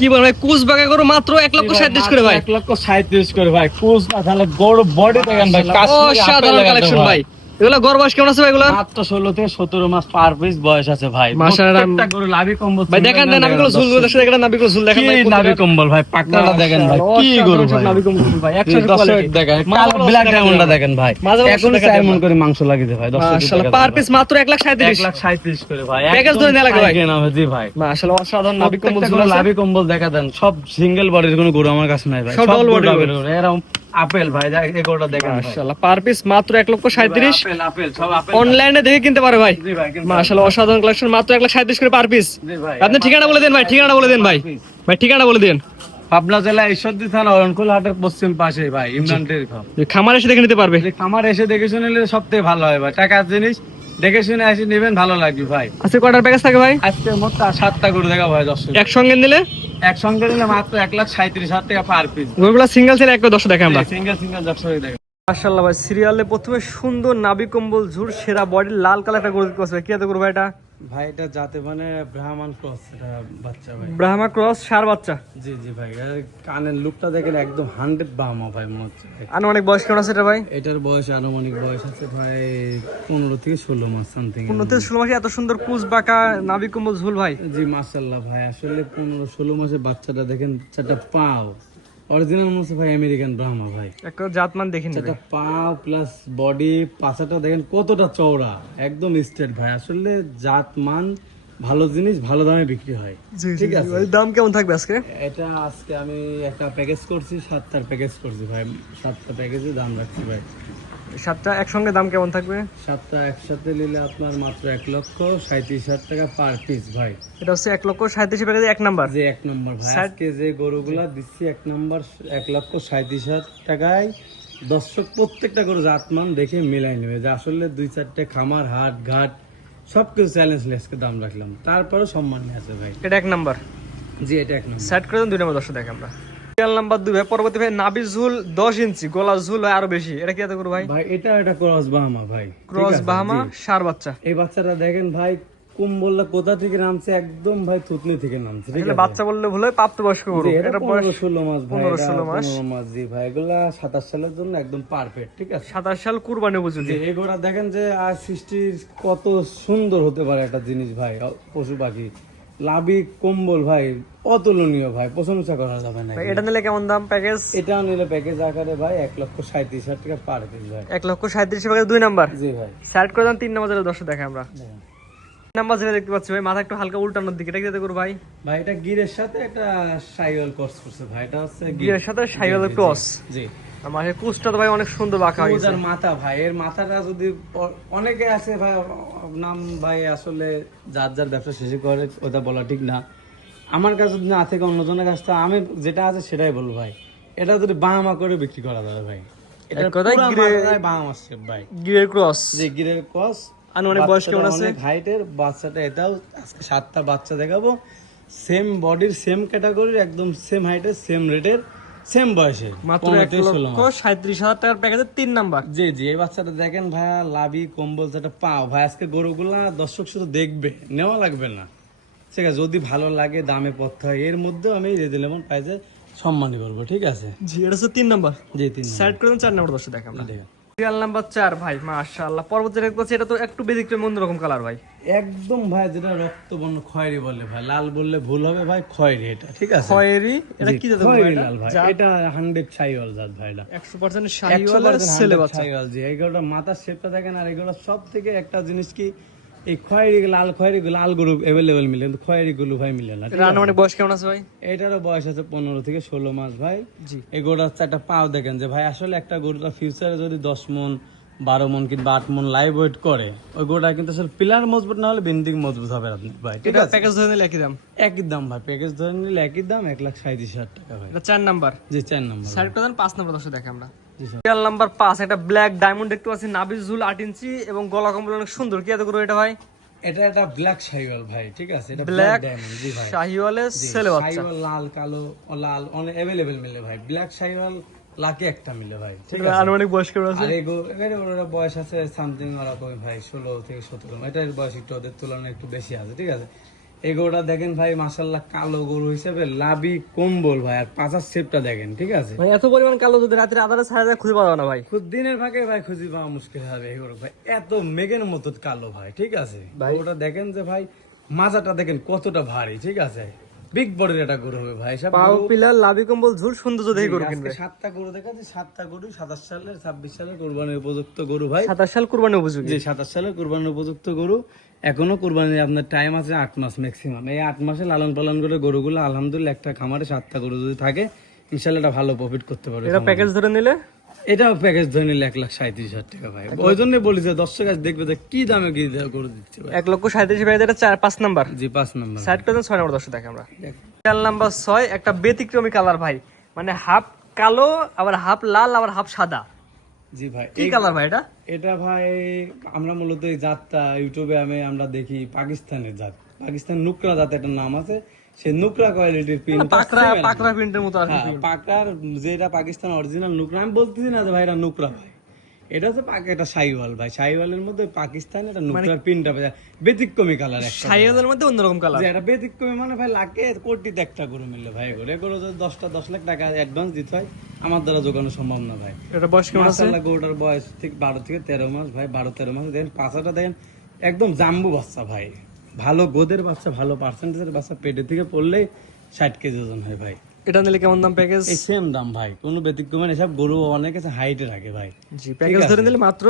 কি বল ভাই, কুচ বাগা করো মাত্র 1,37,000 করে ভাই। 1,37,000 করে ভাই। কুচ না তাহলে গরু বডি দেখেন ভাই। অসাধারণ কালেকশন ভাই। এগুলা গড় বয়স কেমন আছে ভাই? এগুলা মাত্র 16 থেকে 17 মাস পার পিস বয়স আছে ভাই। মাশাআল্লাহ। প্রত্যেকটা গরু লাভি কম্বল ভাই দেখেন না, নাবিগুলো ঝুলগুলো দেখেন, দেখেন নাবিগুলো ঝুল দেখেন ভাই। কি লাভি কম্বল ভাই, পাকনাটা দেখেন ভাই। কি গরু ভাই, নাবি কম্বল ভাই, 100 কোয়ালিটি দেখেন। কালো ব্ল্যাক ডায়মন্ডটা দেখেন ভাই। এখন 4 মণ করে মাংস লাগিতে ভাই। মাশাআল্লাহ, পার পিস মাত্র 1,37,000। 1,37,000 করে ভাই। প্যাকেজ ধরে নেওয়া লাগে ভাই। জি ভাই। মাশাআল্লাহ, অসাধারণ নাবি কম্বল ঝুল আছে। লাভি কম্বল দেখা দেন। সব সিঙ্গেল বডির কোনো গরু আমার কাছে নাই ভাই। সব ডাবল বডির গরু। এরকম আপেল ভাই, এই গরুটা দেখেন ভাই। মাশাআল্লাহ, পার পিস মাত্র 1,37,000। আপেল আপেল সব আপেল। অনলাইনে দেখে কিনতে পারে ভাই। জি ভাই। মাশাআল্লাহ, অসাধারণ কালেকশন, মাত্র 1,37,000 করে পার পিস। জি ভাই। আপনি ঠিকানা বলে দেন ভাই, ঠিকানা বলে দেন ভাই। ভাই ঠিকানা বলে দেন। পাবনা জেলা ঈশ্বরদী থানা অরণকুল হাটের পশ্চিম পাশে ভাই, ইমরান ডেইরি ফার্ম। খামার এসে দেখে নিতে পারবে। খামার এসে দেখে শুনে নিলে সবথেকে ভালো হয় ভাই। টাকার জিনিস দেখে শুনে এসে নেবেন, ভালো লাগবে ভাই। আজকে কয়টার প্যাকেজ থাকে ভাই? আজকে মোট 7টা গরু দেখা ভাই। 10 একসঙ্গে নিলে একসঙ্গে নিলে মাত্র 1,37,000 টাকা পার পিস। গরুগুলো সিঙ্গেল ছিল, একবার 10 দেখে আমরা। সিঙ্গেল দর্শক দেখেন। মাশাআল্লাহ ভাই, সিরিয়ালে প্রথমে সুন্দর নাবি কম্বল ঝুল সেরা বডি লাল কালার একটা গরু দেখতে কি এত গরু ভাই? এটা ভাই এটা যাতে মানে ব্রাহ্মণ ক্রস, এটা বাচ্চা ভাই। ব্রাহ্মা ক্রস সার বাচ্চা। জি জি ভাই। কানের লুকটা দেখেন একদম 100 ব্রাহ্মা ভাই মনে হচ্ছে। আনুমানিক বয়স কেমন আছে এটা ভাই? এটার বয়স আনুমানিক বয়স আছে ভাই 15 থেকে 16 মাস সামথিং। 15 থেকে 16 মাসে এত সুন্দর কুচ বাঁকা নাবি কম্বল ঝুল ভাই। জি মাশাআল্লাহ ভাই। আসলে 15-16 মাসে বাচ্চাটা দেখেন, চারটা পাও অরিজিনাল মনে হচ্ছে ভাই আমেরিকান ব্রাহ্মা ভাই। একটা জাতমান দেখেন, চারটা পাও প্লাস বডি, পাছাটা দেখেন কতটা চওড়া, একদম স্ট্রেট ভাই। আসলে জাতমান ভালো জিনিস ভালো দামে বিক্রি হয়। ঠিক আছে। দাম কেমন থাকবে আজকে? এটা আজকে আমি একটা প্যাকেজ করছি, 7টার প্যাকেজ করছি ভাই। 7টা প্যাকেজে দাম রাখছি ভাই। 7টা একসঙ্গে দাম কেমন থাকবে? 7টা একসাথে নিলে আপনার মাত্র 1,37,000 টাকা পার পিস ভাই। এটা হচ্ছে 1,37,000 প্যাকেজে এক নাম্বার। যে এক নম্বর ভাই। আজকে যে গরুগুলা দিচ্ছি এক নম্বর 1,37,000 টাকায়। দর্শক প্রত্যেকটা গরু জাতমান দেখে মিলাই নেবে, যে আসলে 2-4টে খামার হাট ঘাট সবকিছু চ্যালেঞ্জ লেসকে দাম রাখলাম, তারপরেও সম্মান আছে ভাই। এটা এক নাম্বার। জি এটা এক নম্বর। সেট করে দেন 2 নম্বর। দর্শক দেখে আমরা সিরিয়াল নাম্বার 2 ভাই। পরবর্তী ভাই নাবি ঝুল 10 ইঞ্চি, গলা ঝুল হয় আরো বেশি। এটা কি এত গরু ভাই? ভাই এটা ক্রস বাহামা ভাই। ক্রস বাহামা সার বাচ্চা। এই বাচ্চাটা দেখেন ভাই, কুম্বলটা কোথা থেকে নামছে, একদম ভাই থুতনি থেকে নামছে। ঠিক আছে। বাচ্চা বললে ভুল হয়, প্রাপ্তবয়স্ক গরু। এটা বয়স 15-16 মাস ভাই। 15-16 মাস। 15 মাস জি ভাই। এগুলা 27 সালের জন্য একদম পারফেক্ট। ঠিক আছে। 27 সাল কুরবানি উপযোগী। এগুলা দেখেন যে আর সৃষ্টির কত সুন্দর হতে পারে একটা জিনিস ভাই। পশু পাখি লাভি কম্বল ভাই অতুলনীয় ভাই, প্রশংসা করা যাবে না। এটা নিলে কেমন দাম প্যাকেজ? এটাও নিলে প্যাকেজ আকারে ভাই 1,37,000 টাকা পার পিস ভাই। 1,37,000 প্যাকেজ 2 নাম্বার। জি ভাই। সেট করে দেন 3 নম্বর। দর্শক দেখে আমরা নাম্বার যেটা দেখতে পাচ্ছি ভাই, মাথা একটু হালকা উল্টানোর দিকে। এটা কি এত গরু ভাই? ভাই এটা গিরের সাথে একটা শাইওয়াল ক্রস করছে ভাই। এটা হচ্ছে গিরের সাথে শাইওয়ালের ক্রস। জি। আমার এই কুচটা তো ভাই অনেক সুন্দর বাঁকা হয়ে গেছে। মাথা ভাই, এর মাথাটা যদি অনেকে আছে ভাই নাম ভাই, আসলে যার যার ব্যবসা শেষে করে ওটা বলা ঠিক না। আমার কাছে যদি না থেকে অন্যজনের কাছে, আমি যেটা আছে সেটাই বলবো ভাই। এটা যদি বাহামা করে বিক্রি করা যাবে ভাই। এটা কথায় বাহামা শেপ ভাই। গিরের ক্রস। যে গিরের ক্রস। অনেক বয়স কেমন আছে? হাইটের বাচ্চাটা। এটাও আজকে 7টা বাচ্চা দেখাবো, সেম বডির সেম ক্যাটাগরির, একদম সেম হাইটের সেম রেটের সেম বয়সে। মাত্র 1,37,000 টাকার প্যাকেজে 3 নাম্বার। জি জি। এই বাচ্চাটা দেখেন ভাইয়া, লাভি কম্বল যেটা পাও ভাই। আজকে গরুগুলা দর্শক শুধু দেখবে, নেওয়া লাগবে না। ঠিক আছে। যদি ভালো লাগে দামে পথ হয়, এর মধ্যেও আমি রেডি লেমন প্রাইজে সম্মানই করবো। ঠিক আছে। জি এটা হচ্ছে 3 নাম্বার। জি 3 সেট করে দেন 4 নাম্বার। দর্শক দেখে আমরা সিরিয়াল নাম্বার 4 ভাই। মাশাআল্লাহ, পরবর্তী দেখতে পাচ্ছি এটা তো একটু ব্যতিক্রম অন্যরকম কালার ভাই। একদম ভাই, যেটা রক্তবর্ণ খয়েরি বলে ভাই, লাল বললে ভুল হবে ভাই, খয়েরি এটা। ঠিক আছে। খয়েরি। এটা কি জাতের ভাই? লাল ভাই। এটা 100 শাইওয়াল জাত ভাই। এটা 100% শাহিওয়ালের ছেলে বাচ্চা। শাইওয়াল জি। এইগুলোর মাথার শেপটা দেখেন। আর এগুলো সব থেকে একটা জিনিস কি, এই খয়েরি লাল গরু अवेलेबल মিলে, কিন্তু খয়েরি গুলো ভাই মিলে না। মানে বয়স কেমন আছে ভাই? এটারও বয়স আছে 15 থেকে 16 মাস ভাই। জি। এই গরুটার একটা পাও দেখেন, যে ভাই আসলে একটা গরুটা ফিউচারে যদি 10 মণ 12 মণ কিংবা 8 মণ লাইভ ওয়েট করে, ওই গরুটা কিন্তু আসলে পিলার মজবুত না হলে বিন্ডিং মজবুত হবে আপনি ভাই। ঠিক আছে। প্যাকেজ ধরে নিলে একই দাম। একই দাম ভাই। প্যাকেজ ধরে নিলে একই দাম 1,37,000 টাকা ভাই। এটা 4 নাম্বার। জি 4 নম্বর। সাইড করে দেন 5 নাম্বার। দর্শক দেখে আমরা সিরিয়াল নাম্বার 5 একটা ব্ল্যাক ডায়মন্ড দেখতে পাচ্ছি, নাভি ঝুল 8 ইঞ্চি এবং গলা কম্বল অনেক সুন্দর। কি এত গরু এটা ভাই? এটা একটা ব্ল্যাক শাহিওয়াল ভাই। ঠিক আছে। এটা ব্ল্যাক ডায়মন্ড। জি ভাই। শাহিওয়ালের ছেলে বাচ্চা। শাহিওয়াল লাল কালো লাল অনেক अवेलेबल মিলে ভাই। ব্ল্যাক শাহিওয়াল লাখে একটা মিলে ভাই, ঠিক এটা আছে। আনুমানিক বয়স কেমন আছে? আর এগুলোর বয়স আছে সামথিং ওরকম ভাই 16 থেকে 17। এটার বয়স একটু ওদের তুলনায় একটু বেশি আছে, ঠিক আছে। এই গরুটা দেখেন ভাই মাশাআল্লাহ, কালো গরু হিসেবে লাভি কম্বল ভাই, আর পাঁচার শেপটা দেখেন, ঠিক আছে। ভাই এত পরিমাণ কালো যদি রাতের আধারে ছাড়া যায় খুঁজে পাওয়া না ভাই। খুব দিনের ভাগে ভাই খুঁজে পাওয়া মুশকিল হবে এই গরু ভাই, এত মেঘের মতো কালো ভাই, ঠিক আছে। গরুটা দেখেন যে ভাই মাজাটা দেখেন কতটা ভারী, ঠিক আছে। বিগ বডির একটা গরু হবে ভাই, সব পাও পিলার লাভি কম্বল ঝুল সুন্দর দেখে গরু আজকে কিনবে। 7টা গরু দেখাচ্ছি, 7টা গরু 27 সালের 26 সালের কুরবানির উপযুক্ত গরু ভাই। 27 সাল কুরবানি উপযোগী। জি 27 সালের কুরবানির উপযুক্ত গরু। এখনো কুরবানির আপনার টাইম আছে 8 মাস ম্যাক্সিমাম। এই 8 মাসে লালন পালন করে গরুগুলো আলহামদুলিল্লাহ একটা খামারে 7টা গরু যদি থাকে ইনশাআল্লাহ এটা ভালো প্রফিট করতে পারবে। এটা প্যাকেজ ধরে নিলে এটাও প্যাকেজ ধরে নিলে 1,37,000 টাকা ভাই। ওই জন্য বলি যে দর্শক আজ দেখবে যে কি দামে কি গরু দিচ্ছে ভাই। 1,37,000 এটা 5 নাম্বার। জি 5 নম্বর। সাইড করে 6 নাম্বার দর্শক দেখে আমরা। খেয়াল নাম্বার 6 একটা ব্যতিক্রমী কালার ভাই, মানে হাফ কালো আবার হাফ লাল আবার হাফ সাদা। জি ভাই কি কালার ভাই এটা? এটা ভাই আমরা মূলত এই জাতটা ইউটিউবে আমরা দেখি পাকিস্তানের জাত, পাকিস্তান নুকরা জাত একটা নাম আছে, সেই নুকরা কোয়ালিটির প্রিন্ট, পাকড়া প্রিন্টের মতো আছে। পাকড়ার যেটা পাকিস্তান অরিজিনাল নুকরা, আমি বলতেছি না যে ভাই এটা নুকরা ভাই, এটা হচ্ছে এটা শাহিওয়াল ভাই। শাহিওয়ালের মধ্যে পাকিস্তান এটা নুকরার প্রিন্টটা ব্যতিক্রমী কালার, একটা শাহিওয়ালের মধ্যে অন্যরকম কালার। যে এটা ব্যতিক্রমী মানে ভাই লাখে কোটিতে একটা গরু মিললে ভাই, এগুলো যদি 10 লাখ টাকা অ্যাডভান্স দিতে হয় আমার দ্বারা জোগানো সম্ভব না ভাই। এটা বয়স কেমন আছে? মাশাআল্লাহ গরুটার বয়স ঠিক 12 থেকে 13 মাস ভাই। 12-13 মাস দেখেন, পাঁচাটা দেখেন একদম জাম্বু বাচ্চা ভাই, ভালো গোদের বাচ্চা, ভালো পার্সেন্টেজের বাচ্চা, পেটে থেকে পড়লেই 60 কেজি ওজন হয় ভাই। এটা নিলে কেমন দাম প্যাকেজ? এই সেম দাম ভাই, কোনো ব্যতিক্রম নেই, সব গরু অনেক আছে হাইটে রাখে ভাই। জি প্যাকেজ ধরে নিলে মাত্র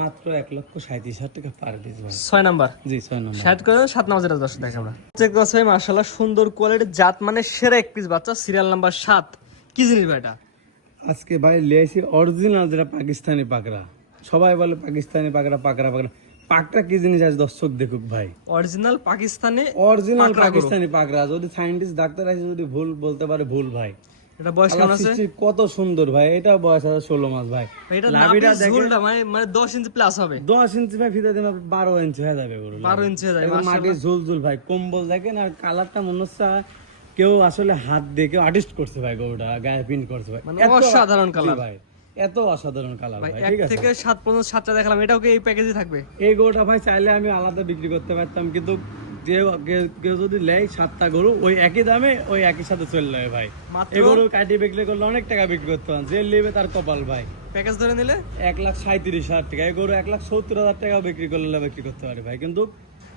1,37,000 টাকা পার পিস ভাই। 6 নাম্বার। জি 6 নম্বর। 60 করে 7 নাম্বার যেটা দর্শক দেখে আমরা। চেক আছে মাশাআল্লাহ সুন্দর কোয়ালিটির জাত, মানে সেরা এক পিস বাচ্চা, সিরিয়াল নাম্বার 7। কি জিনিস ভাই এটা? আজকে ভাই লিয়েছি অরিজিনাল যেটা পাকিস্তানি পাকড়া, সবাই বলে পাকিস্তানি পাকড়া পাকড়া পাকড়া, পাকড়া কি জিনিস আজ দর্শক দেখুক ভাই। অরিজিনাল পাকিস্তানে অরিজিনাল পাকিস্তানি পাকড়া, যদি সায়েন্টিস্ট ডাক্তার আছে যদি ভুল বলতে পারে ভুল ভাই। এটা বয়স কেমন আছে? কত সুন্দর ভাই, এটা বয়স আছে 16 মাস ভাই। এটা নাভিটা ঝুলটা মানে 10 ইঞ্চি প্লাস হবে। 10 ইঞ্চি ভাই ফিতা দিন 12 ইঞ্চি হয়ে যাবে গরু। 12 ইঞ্চি হয়ে যায় মাটির ঝুল ঝুল ভাই, কম্বল দেখেন, আর কালারটা মনে হচ্ছে কেউ আসলে হাত দিয়ে কেউ আর্টিস্ট করছে ভাই, গরুটা গায়ে প্রিন্ট করছে ভাই, মানে অসাধারণ কালার ভাই, এত অসাধারণ কালার ভাই, এক ঠিক আছে। থেকে 7 পর্যন্ত 7টা দেখালাম, এটাও কি এই প্যাকেজে থাকবে? এই গরুটা ভাই চাইলে আমি আলাদা বিক্রি করতে পারতাম, কিন্তু কেউ যদি নেয় 7টা গরু ওই একই দামে ওই একই সাথে চলে যাবে ভাই। মাত্র এই গরু কাটি বিক্রি করলে অনেক টাকা বিক্রি করতে পারেন, যে নেবে তার কপাল ভাই। প্যাকেজ ধরে নিলে 1,37,000 টাকা, এই গরু 1,70,000 টাকা বিক্রি করলে বিক্রি করতে পারে ভাই, কিন্তু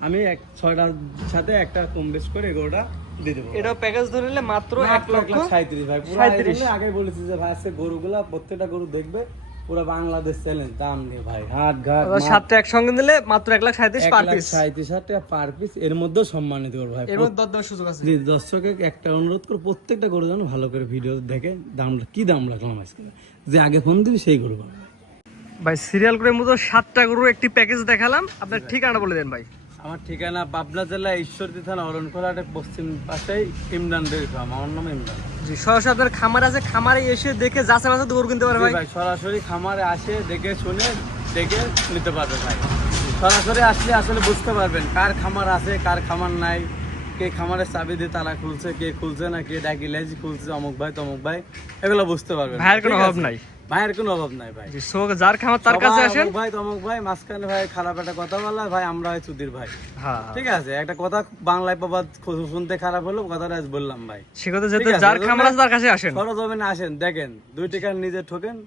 আমি 6টার সাথে একটা কম বেশ করে এই গরুটা দিয়ে দেবো। এটাও প্যাকেজ ধরে নিলে মাত্র 1,37,000 ভাই। পুরো 37 আগে বলেছি যে ভাই আজকে গরুগুলা প্রত্যেকটা গরু দেখবে পুরো বাংলাদেশ চ্যালেঞ্জ, দাম নেই ভাই, হাট ঘাট 7টা একসঙ্গে নিলে মাত্র 1,37,000 পার পিস। 1,37,000 টাকা পার পিস, এর মধ্যেও সম্মানিত করবো ভাই। এর মধ্যে দরদামের সুযোগ আছে। জি দর্শকে একটা অনুরোধ করে প্রত্যেকটা গরু যেন ভালো করে ভিডিও দেখে দামটা কি দাম রাখলাম আজকে, যে আগে ফোন দিবি সেই গরু পাবে ভাই। সিরিয়াল করে মতো 7টা গরুর একটি প্যাকেজ দেখালাম, আপনার ঠিকানা বলে দেন ভাই। আমার ঠিকানা পাবনা জেলা ঈশ্বরদী থানা অরণখোলাহাটের পশ্চিম পাশেই ইমরান ডেয়ারি ফার্ম, আমার নাম ইমরান। জি সরাসরি আপনার খামার আছে, খামারে এসে দেখে যাচাই বাছাই গরু কিনতে পারে ভাই। ভাই সরাসরি খামারে আসে দেখে শুনে দেখে নিতে পারবে ভাই। সরাসরি আসলে আসলে বুঝতে পারবেন কার খামার আছে কার খামার নাই, কে খামারের চাবি দিয়ে তালা খুলছে, কে খুলছে না, কে ডাকি লেজ খুলছে, অমুক ভাই তমুক ভাই, এগুলো বুঝতে পারবেন। ভাইয়ের কোনো অভাব নাই, ভাইয়ের কোনো অভাব নাই ভাই। জি সো যার খামার তার কাছে সবাই আসেন। অমুক ভাই তমুক ভাই, মাঝখানে ভাই খারাপ একটা কথা বলা ভাই, আমরা হয় চুদির ভাই, হ্যাঁ ঠিক আছে। একটা কথা বাংলায় পাবা শুনতে খারাপ হলো, কথাটা আজ বললাম ভাই। সে কথা যেতে ঠিক আছে, যার খামার আছে তার কাছে আসেন। সরজমিনে আসেন, দেখেন 2 টাকা নিজে ঠকেন,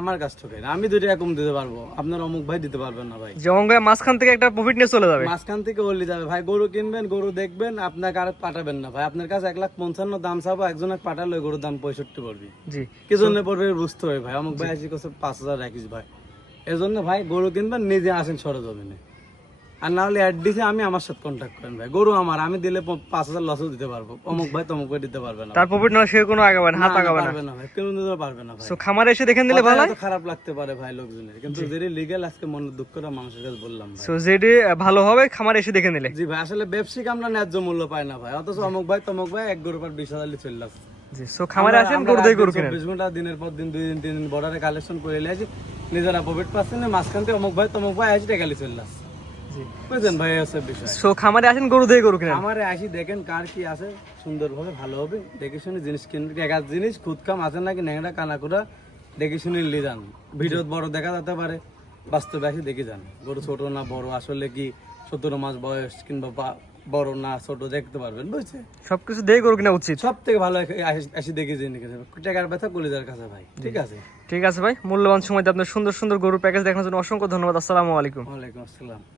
আমার কাছ ঠকেন, আমি 2 টাকা কম দিতে পারবো, আপনার অমুক ভাই দিতে পারবেন না ভাই। যেমন করে মাঝখান থেকে একটা প্রফিট নিয়ে চলে যাবে, মাঝখান থেকে ওলি যাবে ভাই। গরু কিনবেন, গরু দেখবেন, আপনাকে আর পাঠাবেন না ভাই। আপনার কাছে 1,55,000 দাম চাবো, একজনে পাঠালে ওই গরুর দাম 65 পড়বে। জি কি জন্য পড়বে বুঝতে হবে ভাই। অমুক ভাই আসি কাছে 5,000 রাখিস ভাই, এজন্য ভাই গরু কিনবেন নিজে আসেন সরজমিনে, আর না হলে অ্যাড দিছে আমি আমার সাথে কন্ট্যাক্ট করেন ভাই। গরু আমার, আমি দিলে 5,000 লসও দিতে পারবো, অমুক ভাই তমুক ভাই দিতে পারবে না, তার প্রফিট না সে কোনো আগাবে না, হাত আগাবে না। পারবে না ভাই, কেউ দিতে পারবে না ভাই। সো খামারে এসে দেখে নিলে ভালো হয়। কথাটা তো খারাপ লাগতে পারে ভাই লোকজনের, কিন্তু যেটি লিগ্যাল আজকে মনের দুঃখটা মানুষের কাছে বললাম ভাই। সো যেটি ভালো হবে খামারে এসে দেখে নিলে। জি ভাই, আসলে ব্যবসায়িক আমরা ন্যায্য মূল্য পাই না ভাই, অথচ অমুক ভাই তমুক ভাই এক গরু পার 20,000 চলে আসছে। জি সো খামারে আসেন, গরু দিয়ে গরু কিনেন। 24 ঘন্টা দিনের পর দিন 2 দিন 3 দিন বর্ডারে কালেকশন করে এসে নিজেরা প্রফিট পাচ্ছেন না, মাঝখান থেকে অমুক ভাই তমুক ভাই আসি টাকা চলে আসছে। জি বুঝলেন ভাই, আছে বিষয়। সো খামারে আসেন, গরু দিয়ে গরু কিনেন। আমারে আসি দেখেন কার কি আছে, সুন্দরভাবে ভালো হবে দেখে শুনে জিনিস কিনবে। এক জিনিস খুদ কাম আছে নাকি ন্যাংরা কানাকুড়া দেখে শুনে নিলে যান। ভিডিও বড় দেখা যেতে পারে, বাস্তবে এসে দেখে যান গরু ছোট না বড়, আসলে কি 17 মাস বয়স কিংবা বড় না ছোট দেখতে পারবেন, বুঝছে? সবকিছু দিয়ে গরু কিনা উচিত। সব থেকে ভালো এসে দেখে জেনে গেছে টাকার ব্যথা কলিজার কাছে ভাই। ঠিক আছে, ঠিক আছে ভাই, মূল্যবান সময় দিয়ে আপনার সুন্দর সুন্দর গরু প্যাকেজ দেখানোর জন্য অসংখ্য ধন্যবাদ। আসসালামু আলাইকুম। ওয়ালাইকুম আসসালাম।